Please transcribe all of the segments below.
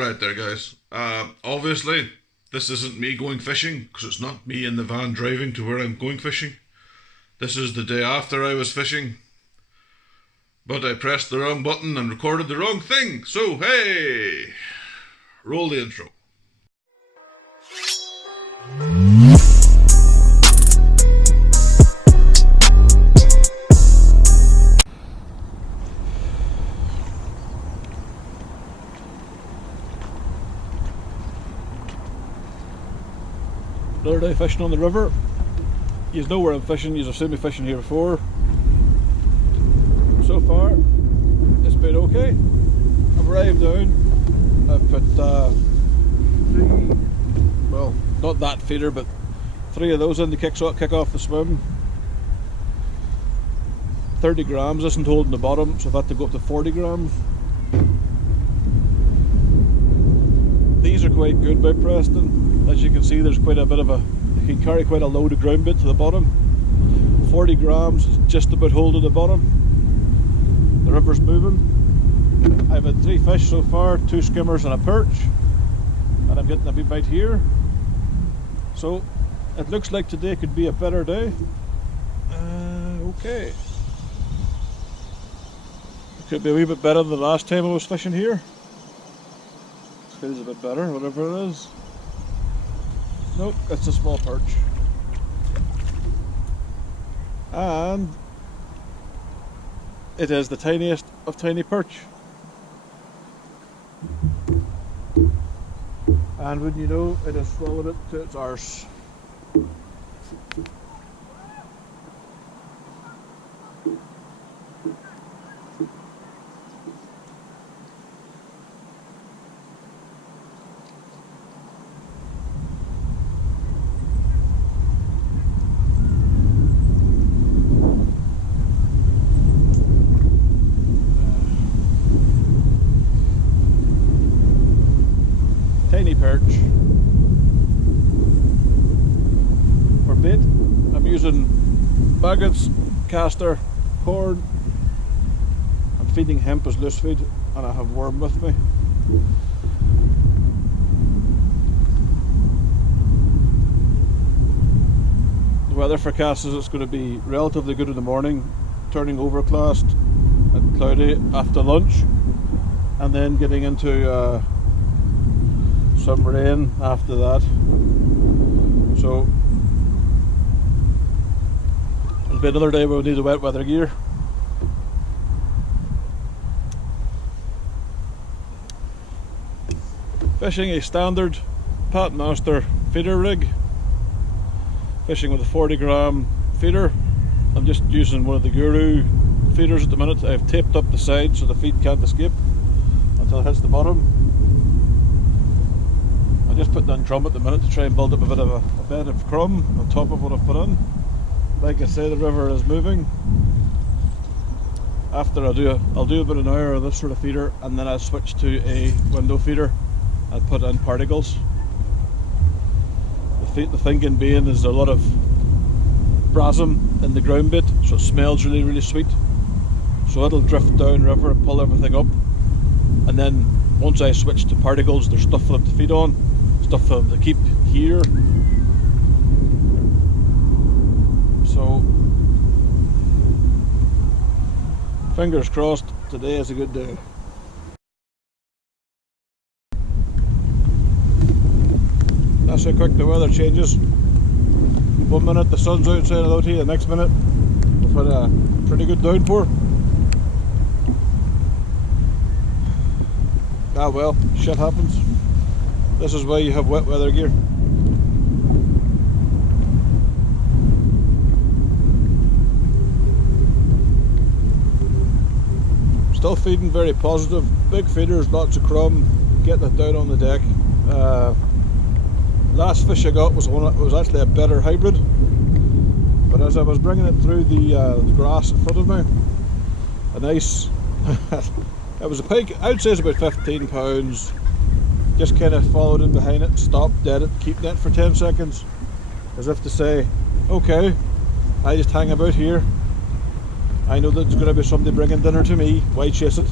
Alright there, guys. Obviously, this isn't me going fishing, because it's not me in the van driving to where I'm going fishing. This is the day after I was fishing. But I pressed the wrong button and recorded the wrong thing, so hey! Roll the intro. Another day fishing on the river. You know where I'm fishing, you've seen me fishing here before. So far, it's been okay. I've arrived down, I've put three, well, not that feeder, but three of those in to kick off the swim. 30 grams isn't holding the bottom, so I've had to go up to 40 grams. These are quite good by Preston. As you can see, there's quite a bit of you can carry quite a load of ground bait to the bottom. 40 grams is just about holding the bottom. The river's moving. I've had 3 fish so far, 2 skimmers and a perch, and I'm getting a big bite here. So it looks like today could be a better day. Okay. It could be a wee bit better than the last time I was fishing here. Feels a bit better, whatever it is. Nope, it's a small perch. And it is the tiniest of tiny perch. And when you know, it has swallowed it to its arse. Tiny perch. For bait, I'm using maggots, castor, corn. I'm feeding hemp as loose feed, and I have worm with me. The weather forecast is it's going to be relatively good in the morning, turning overcast and cloudy after lunch, and then getting into some rain after that. So it'll be another day where we need the wet weather gear. Fishing a standard Pat Master feeder rig. Fishing with a 40 gram feeder. I'm just using one of the Guru feeders at the minute. I've taped up the side so the feed can't escape until it hits the bottom. I'm just putting on drum at the minute to try and build up a bit of a bed of crumb on top of what I've put in. Like I say, the river is moving. After I'll do about an hour of this sort of feeder, and then I'll switch to a window feeder and put in particles. The thinking being is a lot of brasem in the ground bait, so it smells really, really sweet. So it'll drift down river and pull everything up, and then once I switch to particles, there's stuff for them to feed on, stuff for them to keep here. So fingers crossed, today is a good day. That's how quick the weather changes. 1 minute the sun's outside of the next minute we've had a pretty good downpour. Ah well, shit happens. This is why you have wet weather gear. Still feeding very positive. Big feeders, lots of crumb, getting it down on the deck. Last fish I got was actually a better hybrid, but as I was bringing it through the grass in front of me, a nice it was a pike. I'd say it's about 15 pounds. Just kind of followed in behind it, stopped, dead it, keeping it for 10 seconds, as if to say, okay, I just hang about here. I know that there's going to be somebody bringing dinner to me. Why chase it?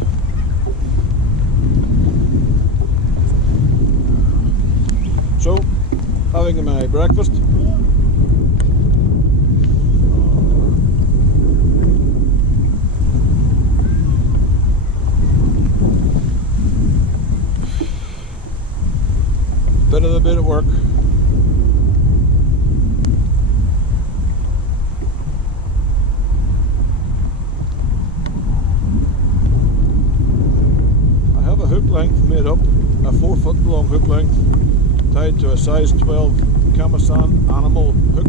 having my breakfast. Bit of the bit at work. I have a hook length made up, a 4 foot long hook length tied to a size 12 Camasan animal hook.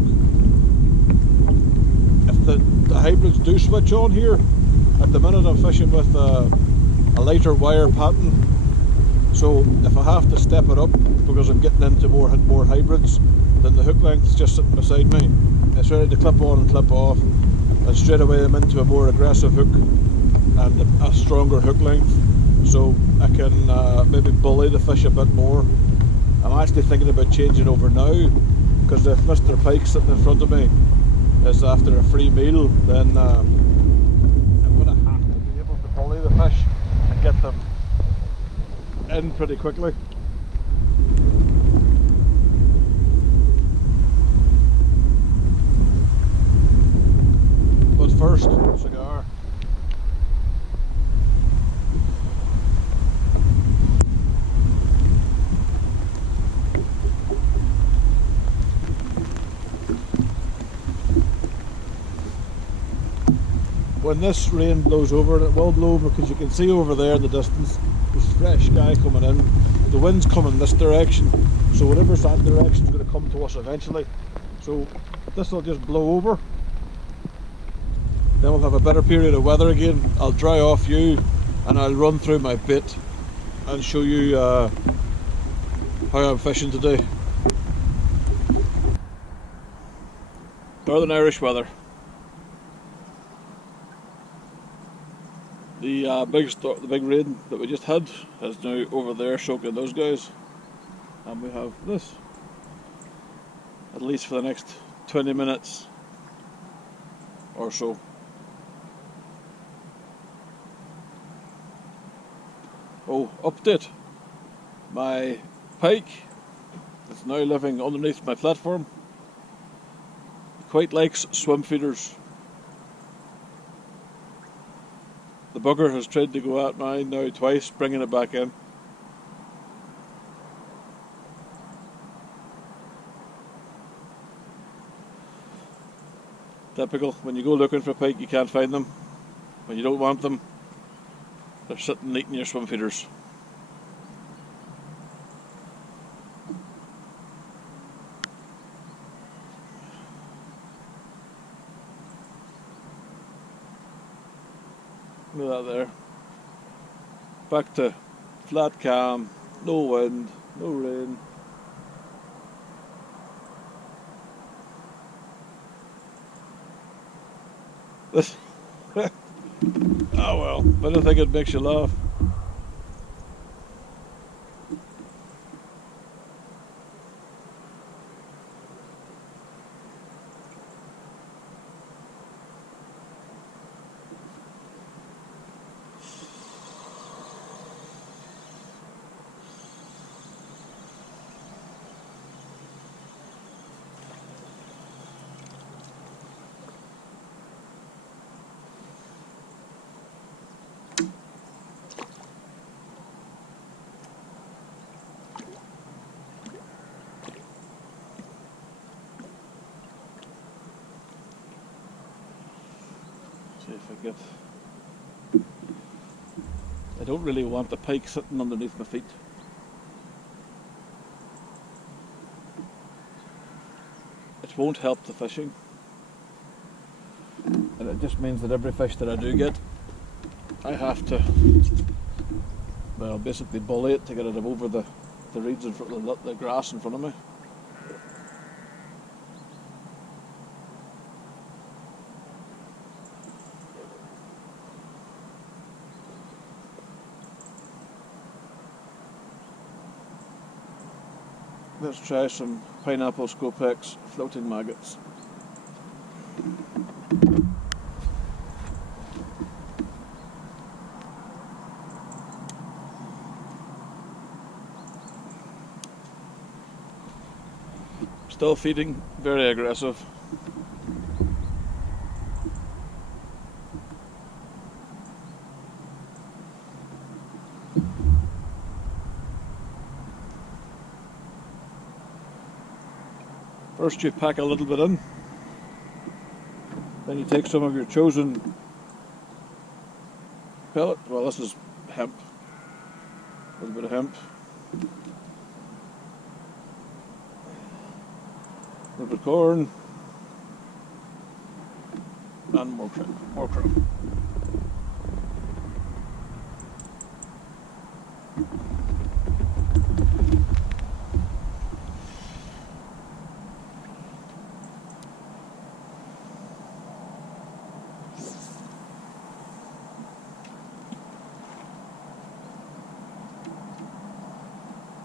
If the hybrids do switch on here, at the minute I'm fishing with a lighter wire pattern, so if I have to step it up because I'm getting into more hybrids, then the hook length is just sitting beside me. It's ready to clip on and clip off, and straight away I'm into a more aggressive hook and a stronger hook length, so I can maybe bully the fish a bit more. I'm actually thinking about changing over now, because if Mr. Pike sitting in front of me is after a free meal, then I'm going to have to be able to bully the fish and get them in pretty quickly. But first, cigar. When this rain blows over, and it will blow because you can see over there in the distance there's fresh sky coming in. The wind's coming this direction, so whatever's that direction is going to come to us eventually. So this will just blow over, then we'll have a better period of weather again. I'll dry off you and I'll run through my bait and show you how I'm fishing today. Northern Irish weather. The big rain that we just had is now over there soaking those guys, and we have this at least for the next 20 minutes or so. Oh, update! My pike is now living underneath my platform. He quite likes swim feeders. The bugger has tried to go at mine now twice, bringing it back in. Typical, when you go looking for pike you can't find them. When you don't want them, they're sitting eating your swim feeders. Look at that there. Back to flat calm, no wind, no rain. This oh well, but I think it makes you laugh. See if I get... I don't really want the pike sitting underneath my feet. It won't help the fishing. And it just means that every fish that I do get, I have to, well, basically bully it to get it over the reeds in front of the grass in front of me. Let's try some pineapple scopex floating maggots. Still feeding, very aggressive. First you pack a little bit in, then you take some of your chosen pellet. Well, this is hemp, a little bit of hemp, a little bit of corn, and more crumb.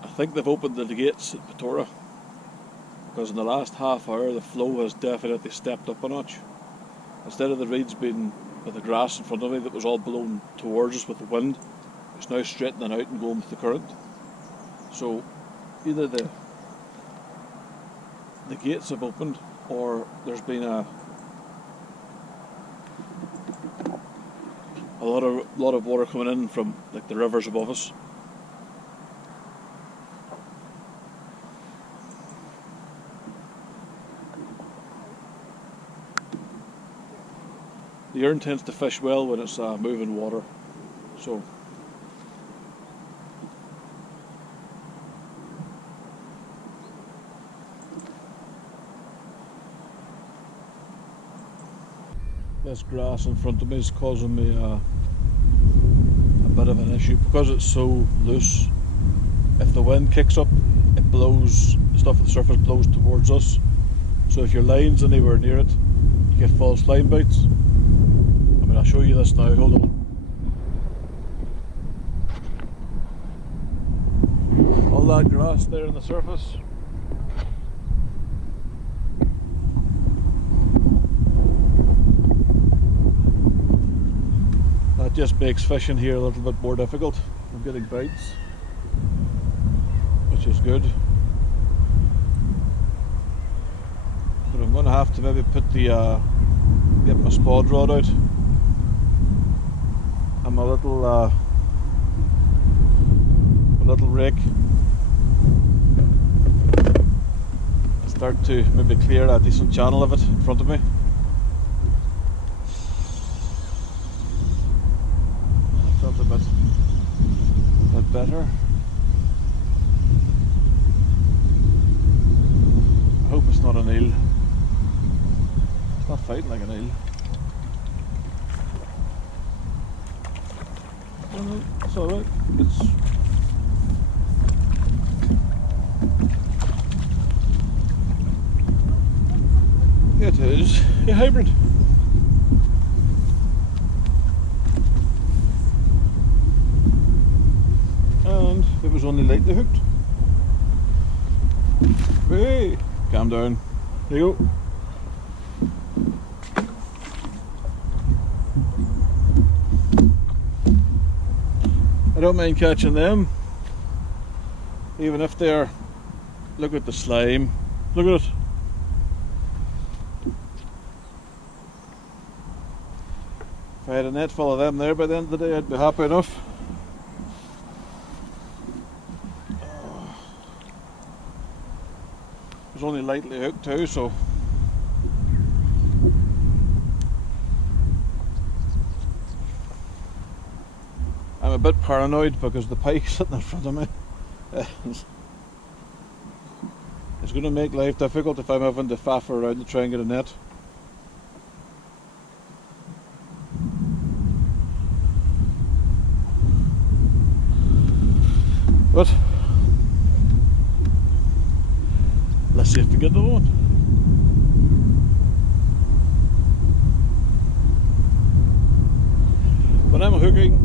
I think they've opened the gates at Patora, because in the last half hour the flow has definitely stepped up a notch. Instead of the reeds being with the grass in front of me that was all blown towards us with the wind, it's now straightening out and going with the current. So either the gates have opened, or there's been a lot of water coming in from like the rivers above us. The Erne tends to fish well when it's moving water, so this grass in front of me is causing me a bit of an issue because it's so loose. If the wind kicks up, it blows, stuff at the surface blows towards us, so if your line's anywhere near it, you get false line bites. I'll show you this now, hold on. All that grass there on the surface. That just makes fishing here a little bit more difficult. I'm getting bites, which is good. But I'm going to have to maybe put the get my spod rod out. And my little rake, and start to maybe clear a decent channel of it in front of me. Felt a bit better. I hope it's not an eel. It's not fighting like an eel. It's alright. It is a hybrid. And it was only lightly hooked. Hey, calm down. There you go. I don't mind catching them, even if they're, look at the slime, look at it. If I had a net full of them there by the end of the day, I'd be happy enough. It was only lightly hooked too, so I'm a bit paranoid because the pike sitting in front of me is going to make life difficult if I'm having to faff around to try and get a net. But let's see if we get the one. When I'm hooking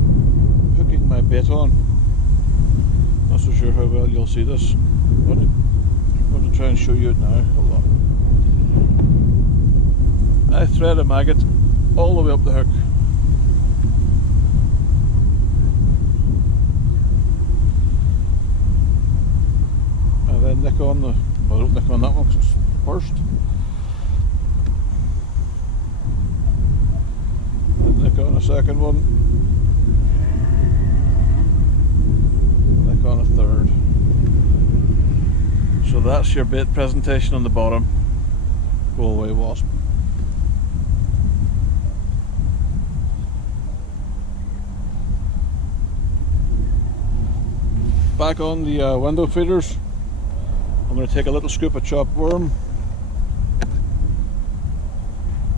my bait on, not so sure how well you'll see this, but I'm going to try and show you it now. Hold on. I thread a maggot all the way up the hook. And then nick on the I don't think on that one because it's burst. And nick on a second one. Nick on a third. So that's your bait presentation on the bottom. Go away, wasp. Back on the window feeders, I'm going to take a little scoop of chopped worm,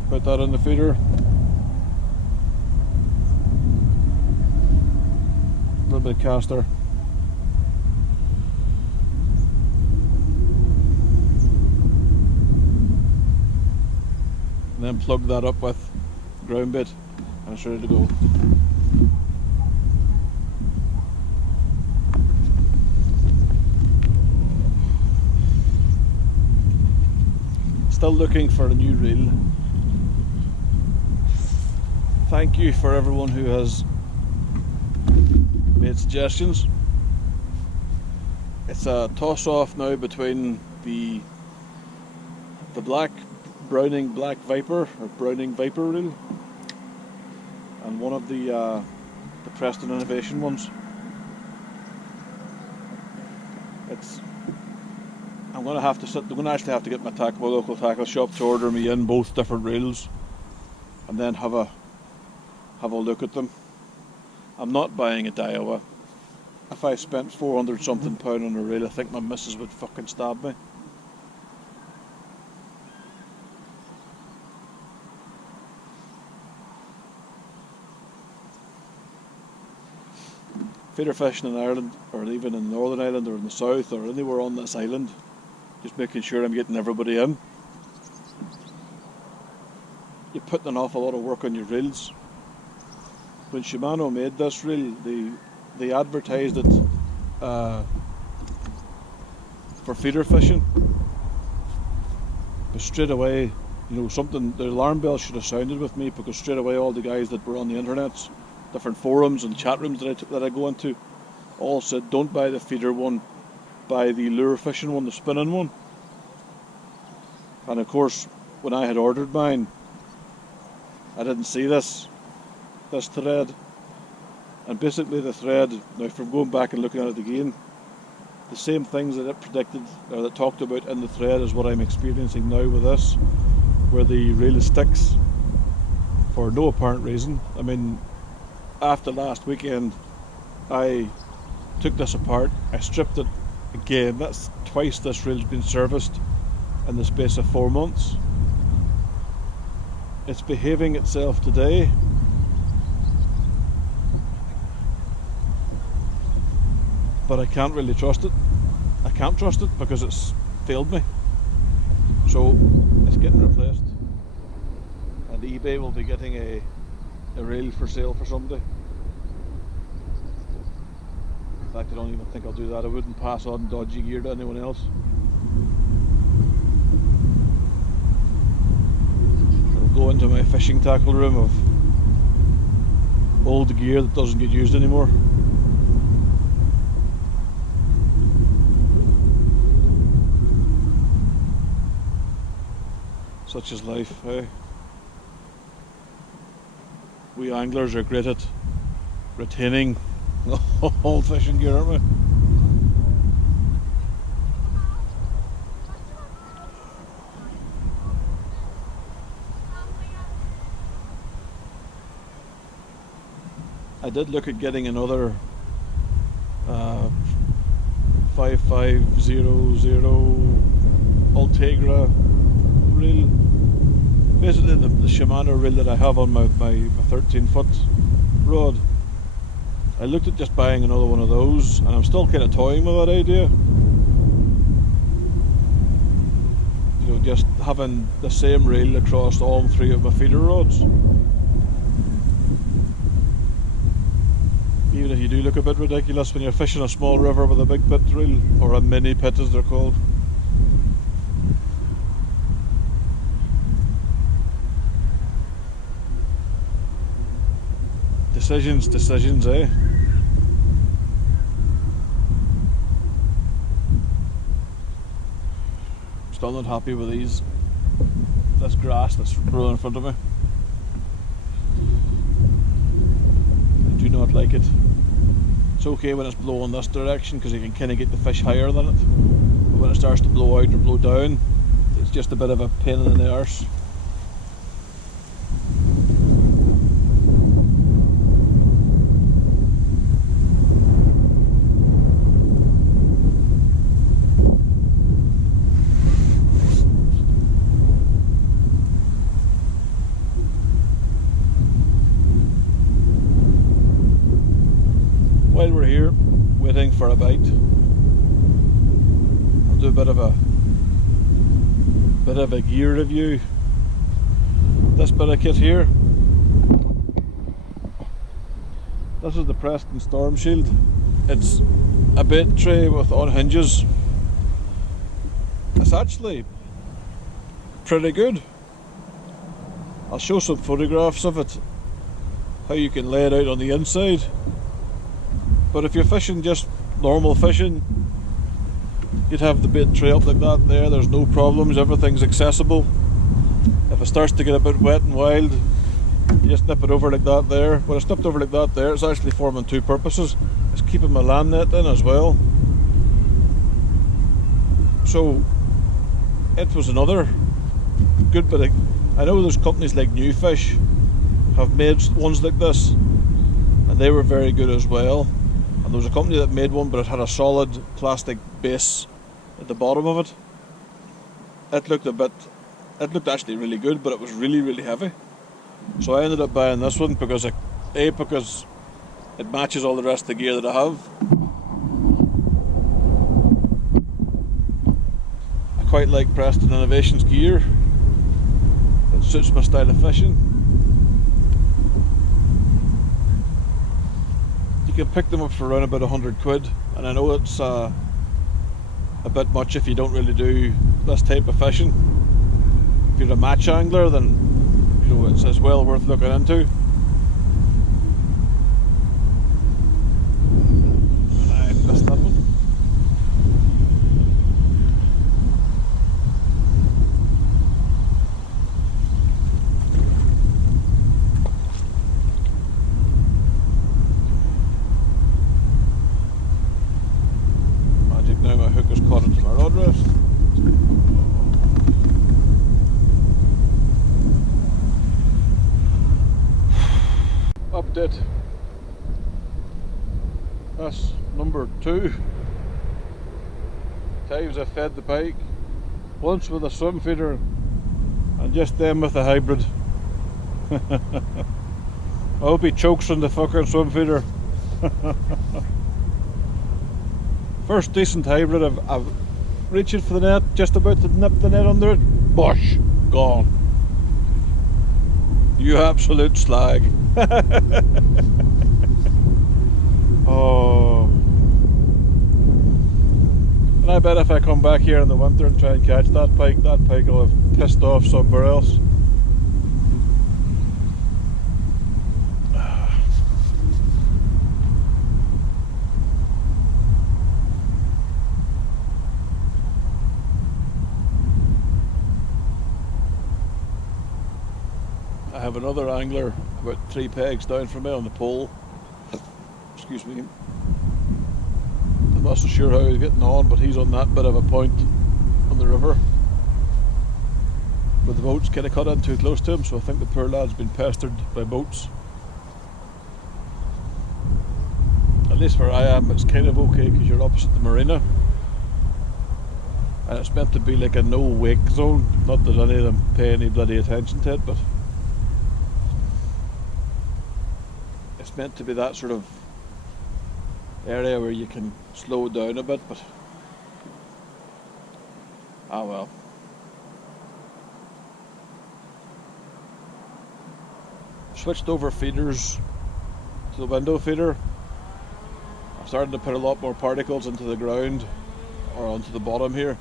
put that in the feeder, a little bit of castor, and then plug that up with groundbait and it's ready to go. Still looking for a new reel. Thank you for everyone who has made suggestions. It's a toss off now between the browning black viper or browning viper reel and one of the Preston Innovation ones. I'm going to actually have to get my local tackle shop to order me in both different reels and then have a look at them. I'm not buying a Daiwa. If I spent 400 something pound on a reel, I think my missus would fucking stab me. Feeder fishing in Ireland, or even in Northern Ireland or in the south or anywhere on this island, just making sure I'm getting everybody in. You're putting an awful lot of work on your reels. When Shimano made this reel, they advertised it for feeder fishing. But straight away, the alarm bell should have sounded with me, because straight away all the guys that were on the internet, different forums and chat rooms that I go into, all said, don't buy the feeder one, buy the lure fishing one, the spinning one. And of course, when I had ordered mine, I didn't see this thread. And basically the thread, now from going back and looking at it again, the same things that it predicted, or that talked about in the thread, is what I'm experiencing now with this, where the reel sticks for no apparent reason. I mean, after last weekend, I took this apart, I stripped it again. That's twice this reel's been serviced in the space of 4 months. It's behaving itself today. But I can't really trust it. I can't trust it because it's failed me. So it's getting replaced. And eBay will be getting a reel for sale for somebody. In fact, I don't even think I'll do that. I wouldn't pass on dodgy gear to anyone else. I'll go into my fishing tackle room of old gear that doesn't get used anymore. Such is life, eh? We anglers are great at retaining old fishing gear, aren't we? I did look at getting another 5500 Ultegra reel. Basically the Shimano reel that I have on my 13 foot rod. I looked at just buying another one of those, and I'm still kind of toying with that idea. Just having the same reel across all three of my feeder rods. Even if you do look a bit ridiculous when you're fishing a small river with a big pit reel, or a mini pit as they're called. Decisions, eh? still not happy with this grass that's growing in front of me. I do not like it. It's okay when it's blowing this direction because you can kind of get the fish higher than it, but when it starts to blow out or blow down, it's just a bit of a pain in the arse. While we're here waiting for a bite, I'll do a bit of a gear review. This bit of kit here, this is the Preston Storm Shield. It's a bait tray on hinges. It's actually pretty good. I'll show some photographs of it, how you can lay it out on the inside. But if you're fishing just normal fishing, you'd have the bait tray up like that there, there's no problems, everything's accessible. If it starts to get a bit wet and wild, you just nip it over like that there. When it's nipped over like that there, it's actually forming two purposes. It's keeping my land net in as well. So it was another good bit of, I know there's companies like New Fish have made ones like this, and they were very good as well. And there was a company that made one, but it had a solid plastic base at the bottom of it. It looked actually really good, but it was really heavy. So I ended up buying this one because because it matches all the rest of the gear that I have. I quite like Preston Innovations gear. It suits my style of fishing. You can pick them up for around about 100 quid, and I know it's a bit much if you don't really do this type of fishing. If you're a match angler, then you know it's well worth looking into. I missed that one. Now my hook is caught into my rod rest. Update. That's number 2 times I fed the pike. Once with a swim feeder and just then with a hybrid. I hope he chokes on the fucking swim feeder. First decent hybrid, I've reaching for the net, just about to nip the net under it, bosh, gone. You absolute slag. Oh. And I bet if I come back here in the winter and try and catch that pike will have pissed off somewhere else. I have another angler about 3 pegs down from me on the pole. Excuse me. I'm not so sure how he's getting on, but he's on that bit of a point on the river where the boat's kind of cut in too close to him, so I think the poor lad's been pestered by boats. At least where I am, it's kind of okay because you're opposite the marina. And it's meant to be like a no-wake zone. Not that any of them pay any bloody attention to it, but it's meant to be that sort of area where you can slow down a bit, but ah well. Switched over feeders to the window feeder. I'm starting to put a lot more particles into the ground or onto the bottom here.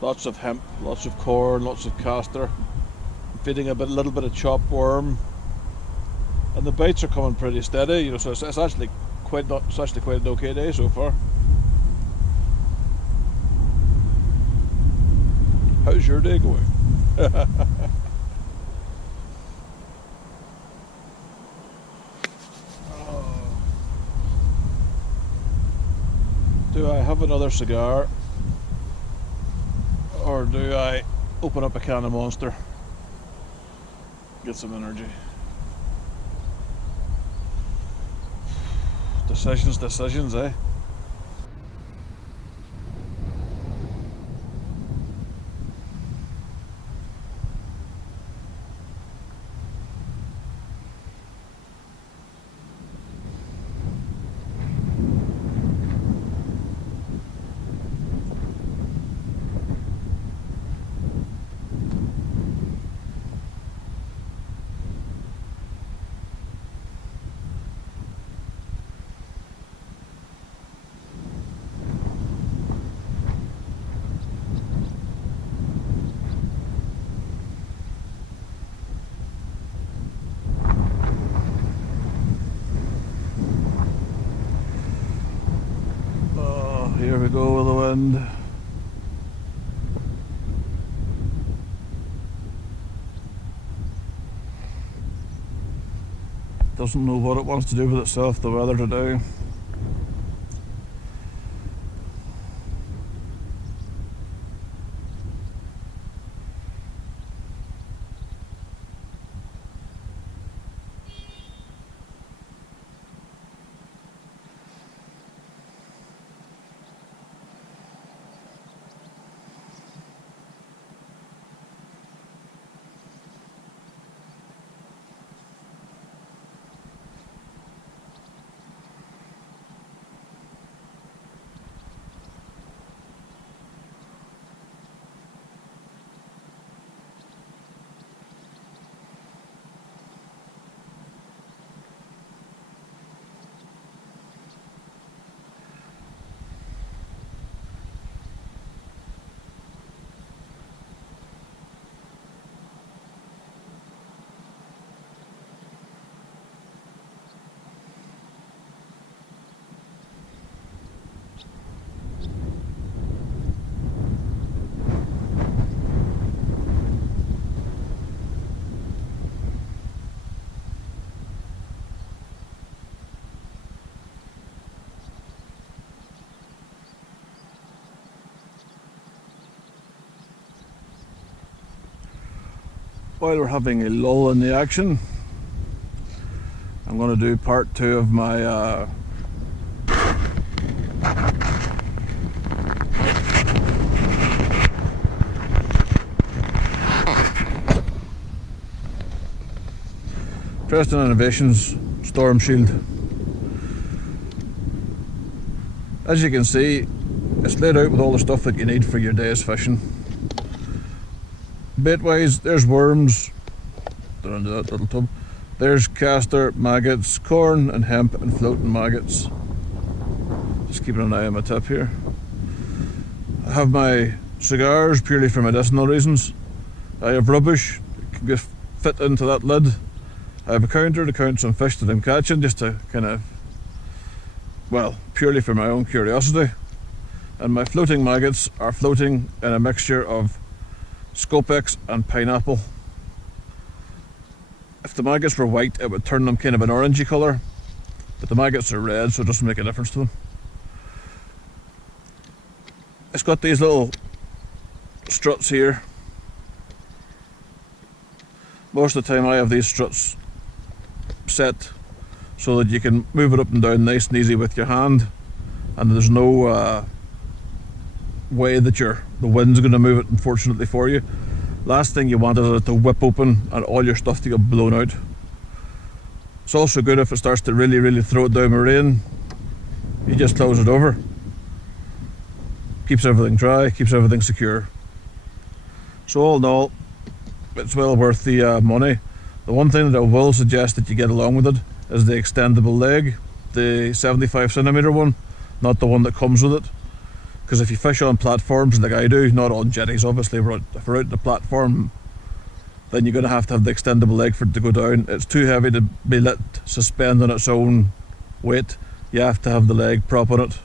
Lots of hemp, lots of corn, lots of castor. I'm feeding a little bit of chopped worm, and the bites are coming pretty steady. You know, so it's actually quite an okay day so far. How's your day going? Do I have another cigar, or do I open up a can of Monster? Get some energy. Decisions, eh? Here we go with the wind. Doesn't know what it wants to do with itself, the weather today. While we're having a lull in the action, I'm going to do part 2 of my Preston Innovations Storm Shield. As you can see, it's laid out with all the stuff that you need for your day's fishing. Bait wise, there's worms, they're under that little tub. There's castor, maggots, corn and hemp and floating maggots. Just keeping an eye on my tip here. I have my cigars purely for medicinal reasons. I have rubbish that can just fit into that lid. I have a counter to count some fish that I'm catching, just to kind of, well, purely for my own curiosity. And my floating maggots are floating in a mixture of Scopex and pineapple. If the maggots were white, it would turn them kind of an orangey colour, but the maggots are red, so it doesn't make a difference to them. It's got these little struts here. Most of the time I have these struts set so that you can move it up and down nice and easy with your hand, and there's no way that the wind's going to move it, unfortunately for you. Last thing you want is it to whip open and all your stuff to get blown out. It's also good if it starts to really throw it down the rain, you just close it over. Keeps everything dry, keeps everything secure. So all in all, it's well worth the money. The one thing that I will suggest that you get along with it is the extendable leg, the 75cm one, not the one that comes with it. Because if you fish on platforms like I do, not on jetties obviously, but if we're out on the platform, then you're going to have the extendable leg for it to go down. It's too heavy to be let suspend on its own weight. You have to have the leg prop on it.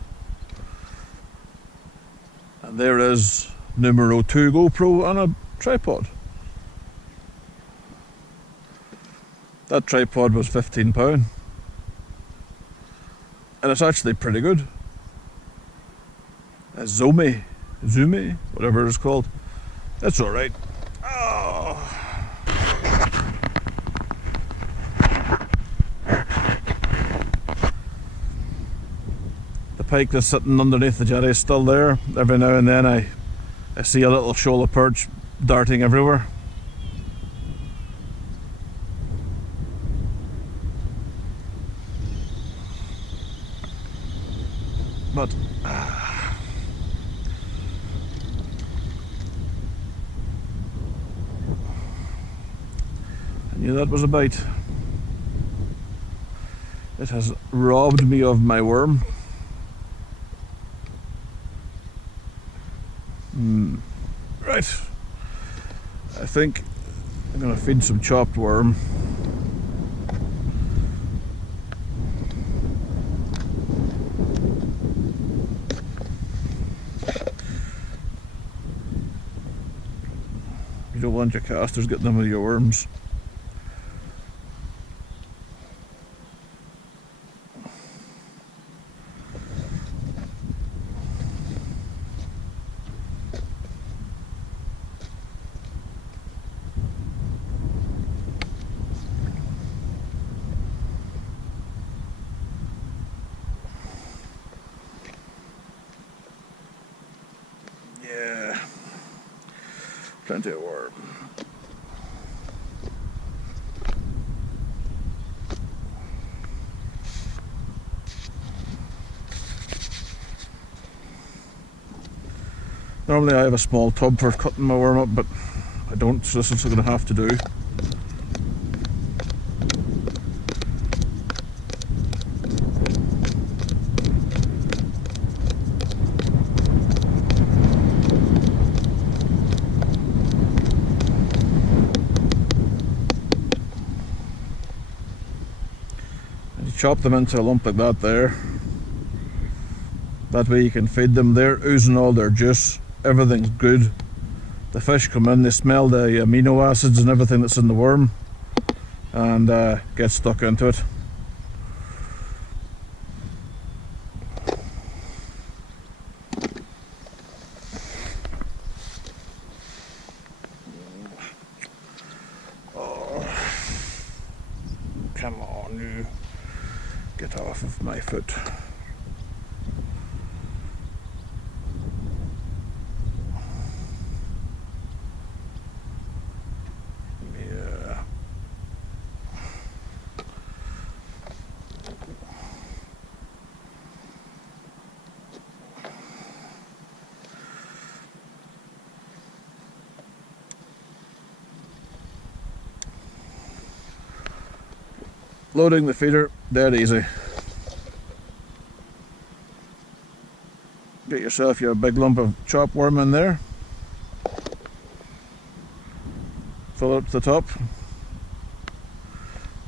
And there is numero 2 GoPro and a tripod. That tripod was £15 and it's actually pretty good. A Zumi, whatever it's called. It's alright. Oh. The pike that's sitting underneath the jetty is still there. Every now and then I see a little shoal of perch darting everywhere. But I knew that was a bite. It has robbed me of my worm. Right, I think I'm going to feed some chopped worm. You don't want your casters getting them with your worms. Yeah, plenty of worm. Normally I have a small tub for cutting my worm up, but I don't, so this is going to have to do. Chop them into a lump like that there. That way you can feed them. They're oozing all their juice. Everything's good. The fish come in, they smell the amino acids and everything that's in the worm and get stuck into it. Oh, come on, you. Get off of my foot. Yeah. Loading the feeder, dead easy. Get yourself your big lump of chopped worm in there. Fill it up to the top.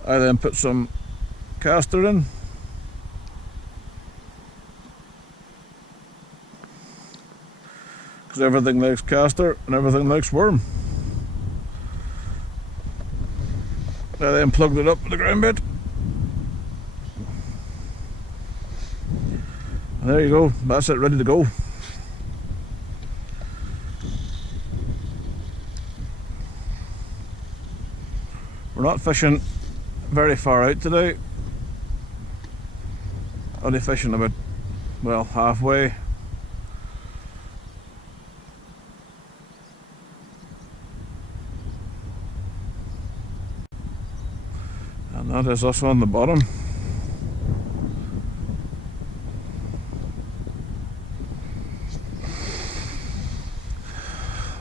I then put some caster in. Because everything likes caster and everything likes worm. I then plugged it up with the groundbait. And there you go, that's it, ready to go. We're not fishing very far out today. Only fishing about, well, halfway. And that is us on the bottom.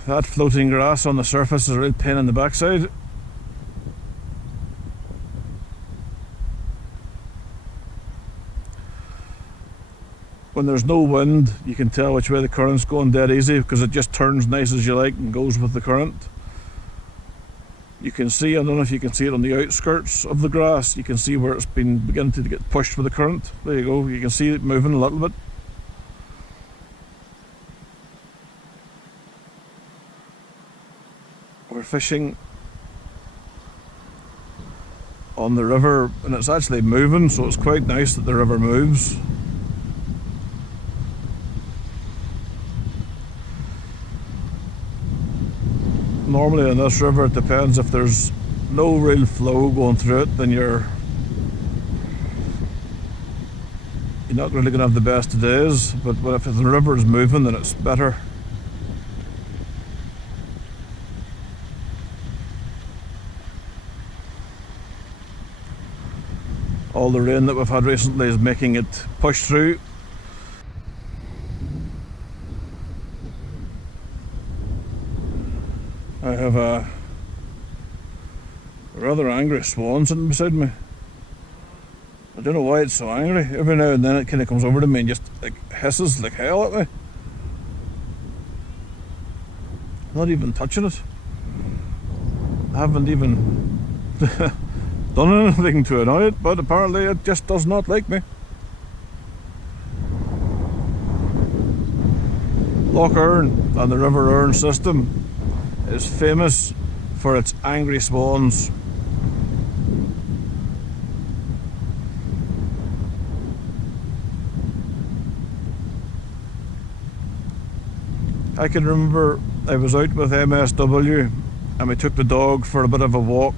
That floating grass on the surface is a real pain in the backside. When there's no wind, you can tell which way the current's going dead easy because it just turns nice as you like and goes with the current. You can see, I don't know if you can see it on the outskirts of the grass, you can see where it's been beginning to get pushed with the current. There you go, you can see it moving a little bit. We're fishing on the river and it's actually moving, so it's quite nice that the river moves. Normally on this river it depends, if there's no real flow going through it, then you're not really going to have the best of days, but if the river is moving then it's better. All the rain that we've had recently is making it push through. I have a rather angry swan sitting beside me. I don't know why it's so angry. Every now and then it kind of comes over to me and just like hisses like hell at me. Not even touching it. I haven't even done anything to annoy it, but apparently it just does not like me. Lough Erne and the River Erne system is famous for its angry swans. I can remember I was out with MSW and we took the dog for a bit of a walk.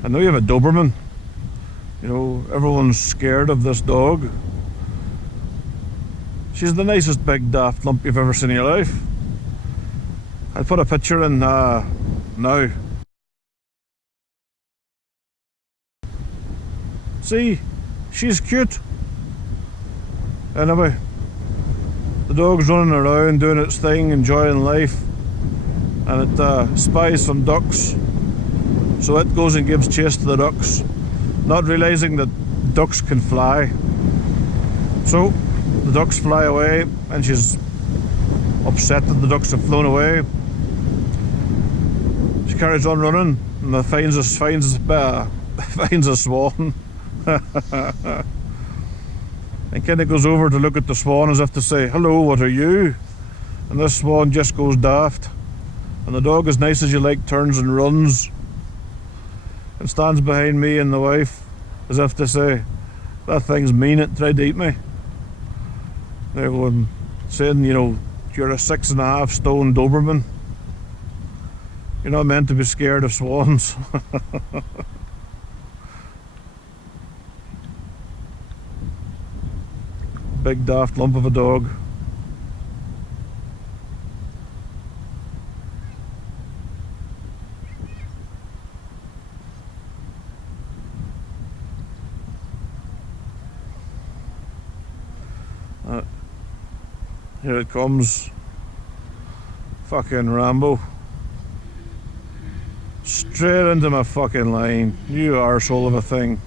I know you have a Doberman, you know, everyone's scared of this dog. She's the nicest big daft lump you've ever seen in your life. I'll put a picture in now. See, she's cute. Anyway, the dog's running around doing its thing, enjoying life, and it spies some ducks. So it goes and gives chase to the ducks, not realising that ducks can fly. So the ducks fly away and she's upset that the ducks have flown away. She carries on running and finds a swan and kind of goes over to look at the swan as if to say, hello, what are you? And this swan just goes daft, and the dog, as nice as you like, turns and runs and stands behind me and the wife as if to say, that thing's mean, it tried to eat me. They're going, saying, you know, you're a 6.5 stone Doberman. You're not meant to be scared of swans. Big daft lump of a dog. Here it comes. Fucking Rambo. Straight into my fucking line. You arsehole of a thing.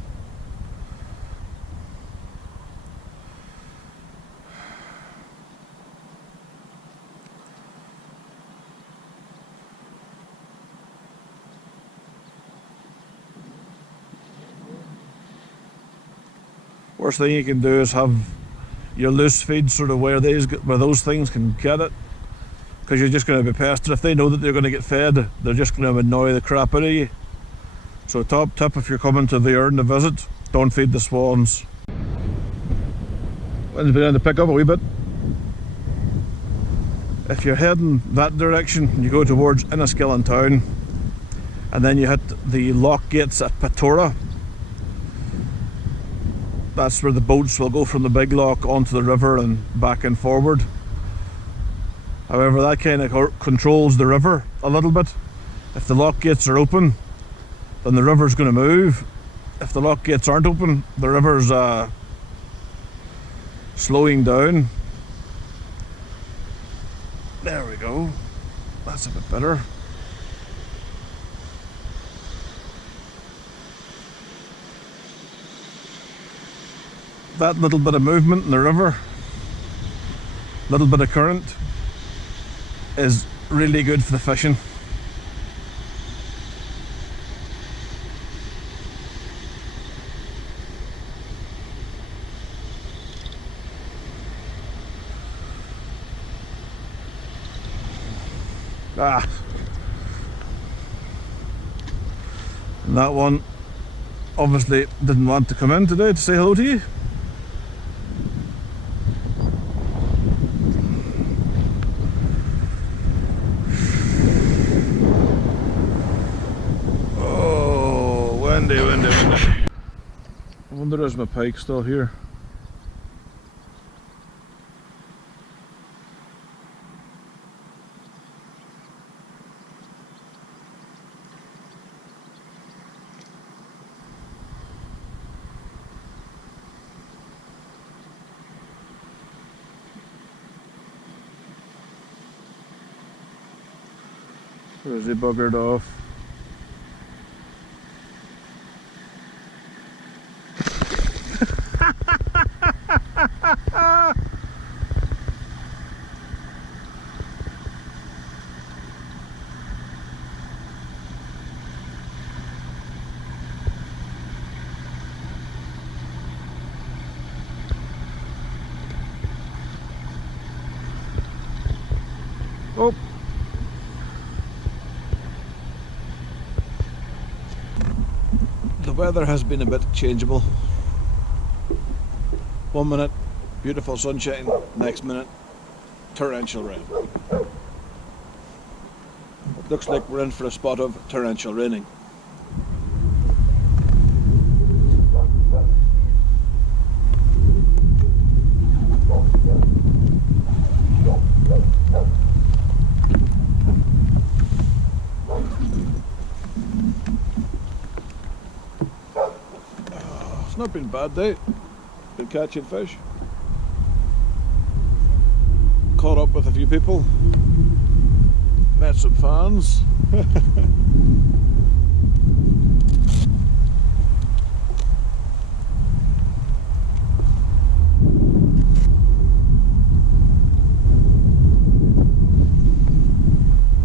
Worst thing you can do is have your loose feed sort of where those things can get it, because you're just going to be pestered. If they know that they're going to get fed, they're just going to annoy the crap out of you. So top tip, if you're coming to the Erne to visit, don't feed the swans. Wind's beginning to pick up a wee bit. If you're heading that direction, you go towards Enniskillen town and then you hit the lock gates at Patora. That's where the boats will go from the big lock onto the river and back and forward. However, that kind of controls the river a little bit. If the lock gates are open, then the river's going to move. If the lock gates aren't open, the river's slowing down. There we go. That's a bit better. That little bit of movement in the river, little bit of current, is really good for the fishing. And that one obviously didn't want to come in today to say hello to you. Oh, windy, windy, windy. I wonder is my pike still here? Or is he buggered off? Oh! The weather has been a bit changeable. 1 minute beautiful sunshine, next minute torrential rain. Looks like we're in for a spot of torrential raining. It's not been a bad day. Been catching fish. Caught up with a few people. Met some fans.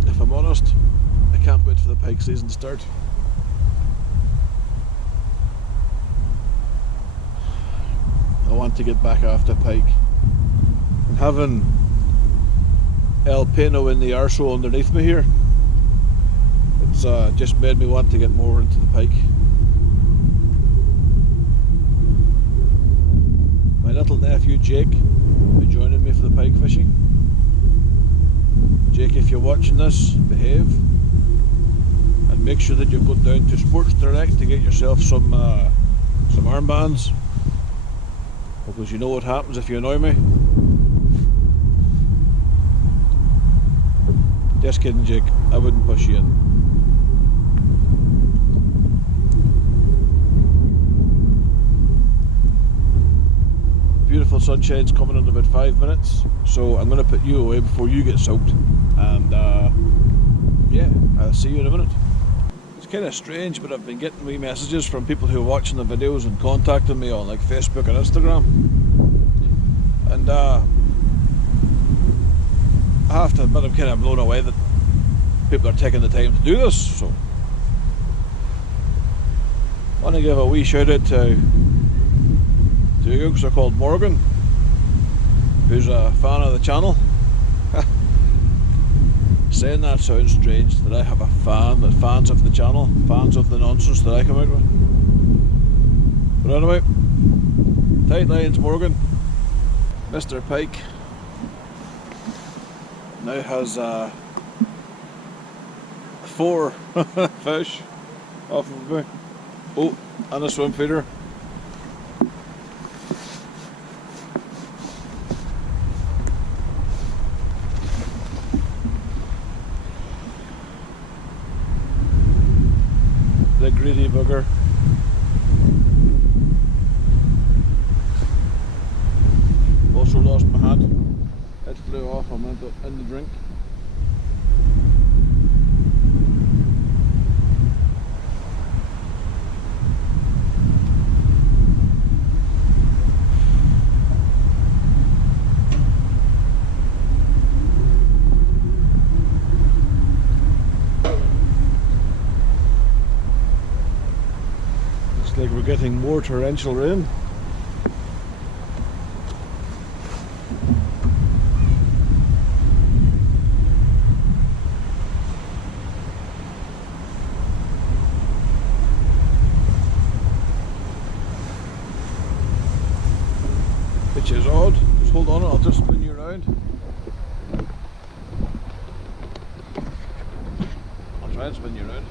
If I'm honest, I can't wait for the pike season to start. I want to get back after pike. And having El Pino in the arsehole underneath me here, it's just made me want to get more into the pike. My little nephew Jake will be joining me for the pike fishing. Jake, if you're watching this, behave and make sure that you go down to Sports Direct to get yourself some armbands, because you know what happens if you annoy me. Just kidding, Jake, I wouldn't push you in. Beautiful sunshine's coming in about 5 minutes, so I'm going to put you away before you get soaked, and yeah, I'll see you in a minute. It's kind of strange, but I've been getting wee messages from people who are watching the videos and contacting me on like Facebook and Instagram, and I have to admit I'm kind of blown away that people are taking the time to do this. So I want to give a wee shout out to a youngster called Morgan, who's a fan of the channel. Saying that sounds strange, that I have a fan, that fans of the channel, fans of the nonsense that I come out with. But anyway, tight lines Morgan. Mr. Pike now has 4 fish off of me. Oh, and a swim feeder. The greedy bugger. Also lost my hat. It flew off. I went in the drink. Like we're getting more torrential rain. spin you around. I'll try and spin you around.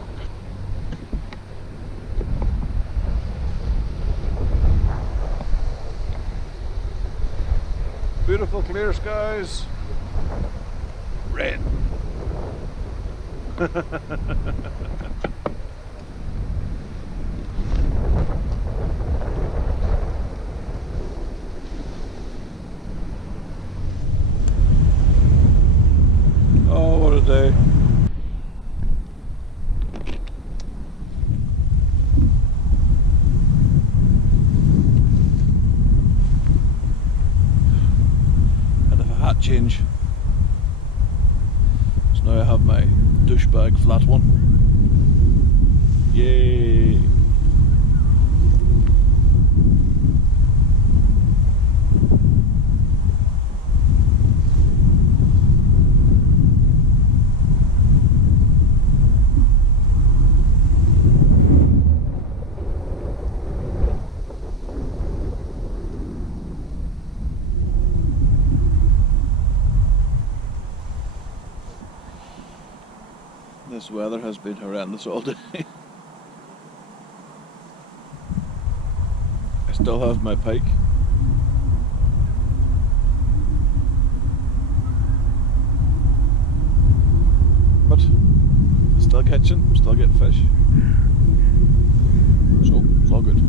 Beautiful clear skies. Red. Oh, what a day. Had a hat change. So now I have my douchebag flat one. Yay! This weather has been horrendous all day. I still have my pike. But still catching, still getting fish. So it's all good.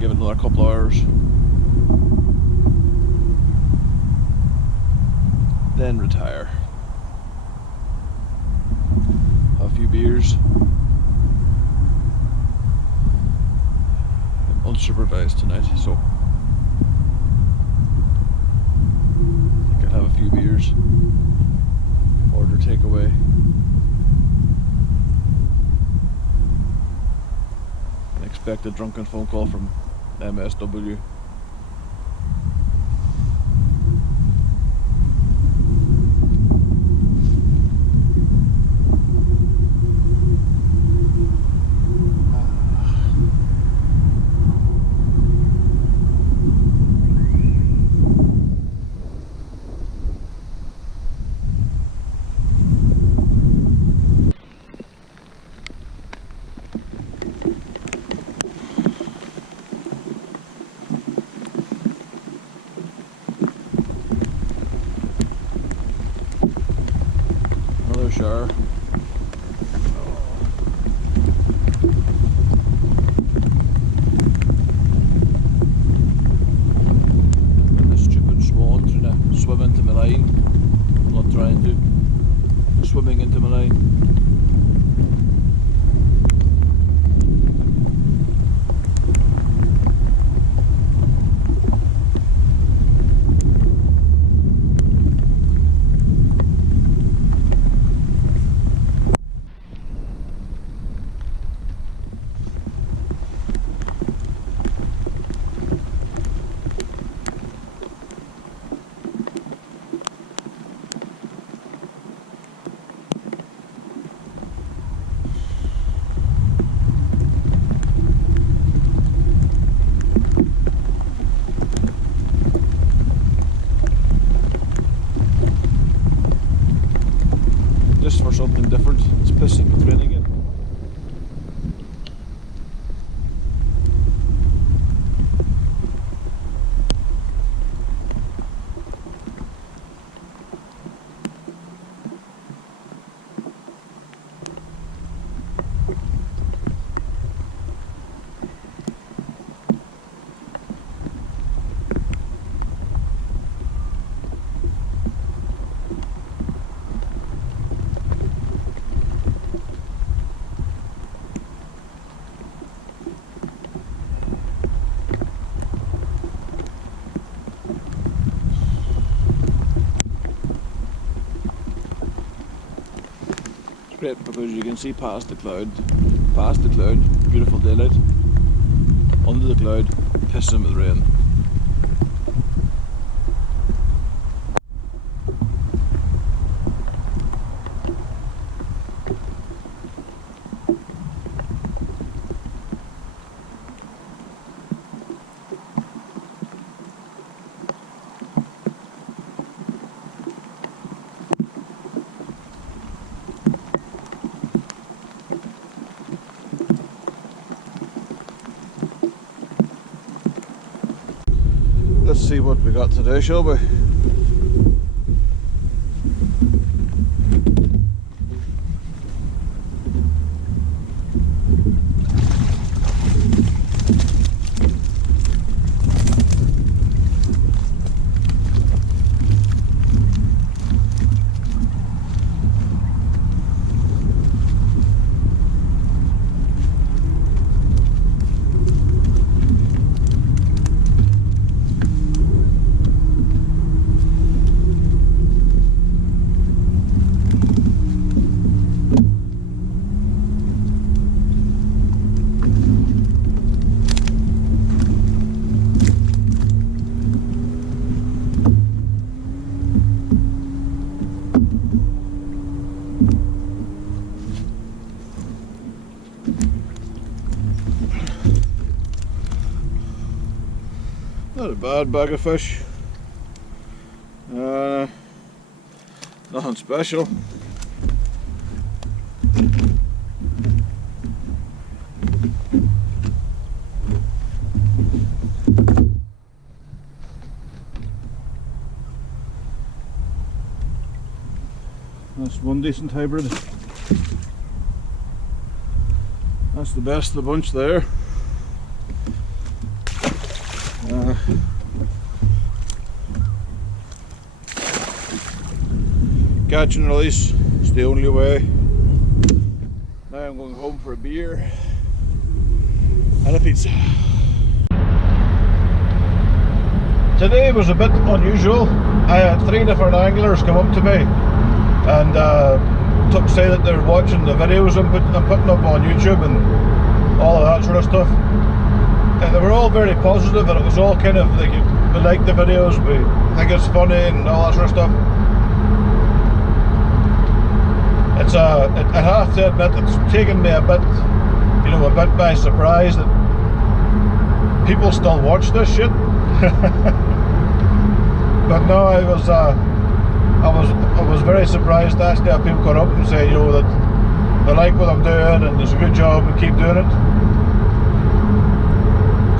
Give it another couple of hours, then retire, have a few beers. I'm unsupervised tonight, so I think I'll have a few beers, order takeaway. Expect a drunken phone call from MSW. Sure. And the stupid swan trying to swim into my line. I'm not trying to. Swimming into my line. great because you can see past the cloud, beautiful daylight, under the cloud, pissing with rain. Let's see what we got today, shall we? Not a bad bag of fish. Nothing special. That's one decent hybrid. That's the best of the bunch there. Catch and release, it's the only way. Now I'm going home for a beer and a pizza. Today was a bit unusual. I had 3 different anglers come up to me and say that they're watching the videos I'm putting up on YouTube and all of that sort of stuff. And they were all very positive, and it was all kind of like, we like the videos, we think it's funny and all that sort of stuff. It's I have to admit, it's taken me a bit by surprise that people still watch this shit. But no, I was very surprised to actually have people come up and say, that they like what I'm doing and it's a good job and keep doing it.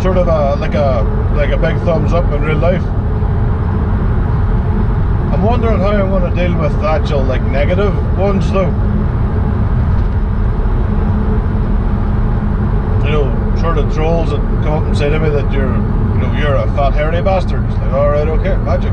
Sort of like a big thumbs up in real life. I'm wondering how I'm going to deal with the actual negative ones though. Sort of trolls that come up and say to me that you're a fat hairy bastard. It's like, alright, okay, magic.